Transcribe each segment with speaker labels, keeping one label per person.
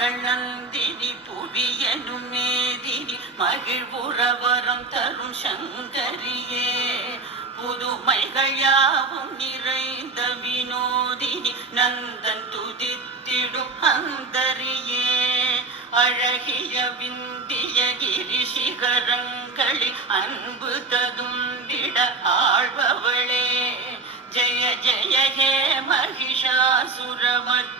Speaker 1: மகள் நந்தினி புவியனும் மேதினி மகிழ்வுறவரம் தரும் சங்கரியே. புதுமைகள் யாவும் நிறைந்த வினோதினி நந்தன் துதித்திடும் அந்தரியே. அழகிய விந்திய கிரி சிகரங்களில் அன்பு ததும்பிட ஆழ்பவளே. ஜெய ஜெய ஹே மகிஷாசுரமர்த்தினி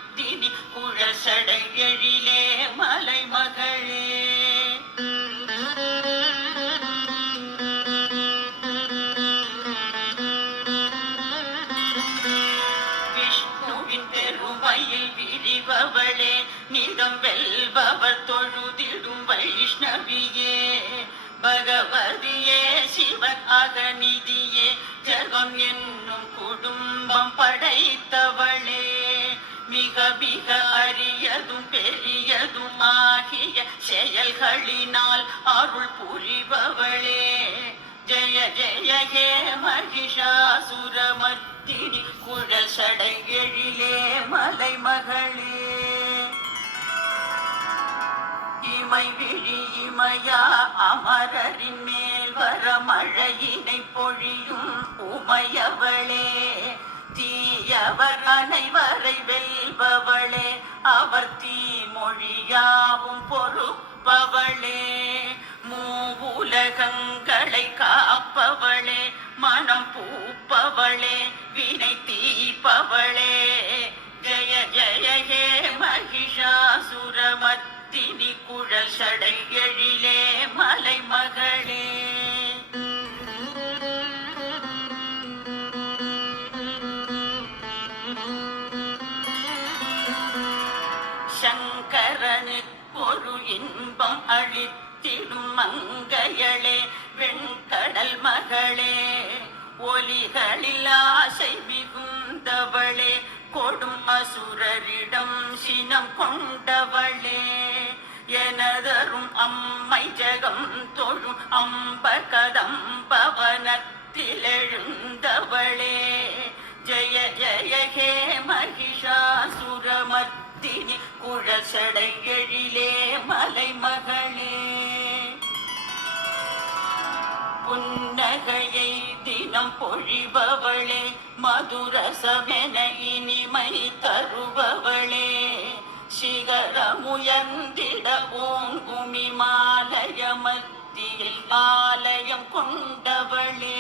Speaker 1: விரிபவளே நிதம் வெல்பவர் தொழுதிடும் வைஷ்ணவியே. பகவதியே சிவன் அகநிதியே ஜகம் என்னும் குடும்பம் படைத்தவளே. மிக மிக அரியதும் பெரியதும் ஆகிய செயல்களினால் அருள் புரிபவளே. ஜெய ஜெய ஹே மகிஷாசுரமர்த்தினி குழல் சடையெழிலே மலை மகளே இமை விழி இமையா அமரரின் மேல் வர மழையினை பொழியும் உமையவளே. தீயவர் அனைவரை வெல்பவளே அவர் தீமொழியாவும் பொறுப்பவளே. மூவுலகங்களை மகிஷாசுரமர்த்தினி குழல் சடை எழிலே மலை மகளே ஒரு இன்பம் அழித்திடும் மங்கையளே வெண்கடல் மகளே. ஒலிகளில் ஆசை மிகுந்தவளே கொடும் அசுரரிடம் சினம் கொண்டவளே. அம்மை ஜகம் தொழும் அம்ப கதம்பவனத்தில் எழுந்தவளே ஜய ஜெய ஹே மகிஷாசுரமத்தினி குழசடை எழிலே மலை புன்னகையை தினம் பொழிபவளே மதுரசமென இனிமை தருபவளே. சிகரமுயர்ந்திட மத்தியில் ஆலயம் கொண்டவளே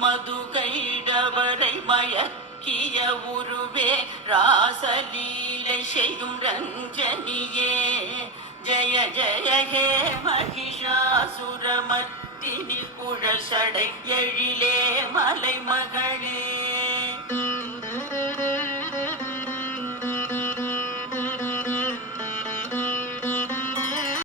Speaker 1: மதுகைடவரை மயக்கிய உருவே ராசலீலை செய்யும் ரஞ்சனியே. ஜய ஜய ஹே மகிஷாசுரமத்தினி குழசடை